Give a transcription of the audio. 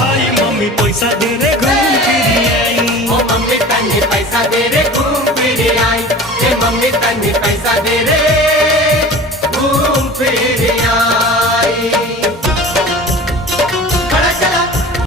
भाई मम्मी पैसा दे रे घूम फिर आई। ओ मम्मी तन्नी पैसा दे रे घूम फिर आई। ए मम्मी तन्नी पैसा दे रे।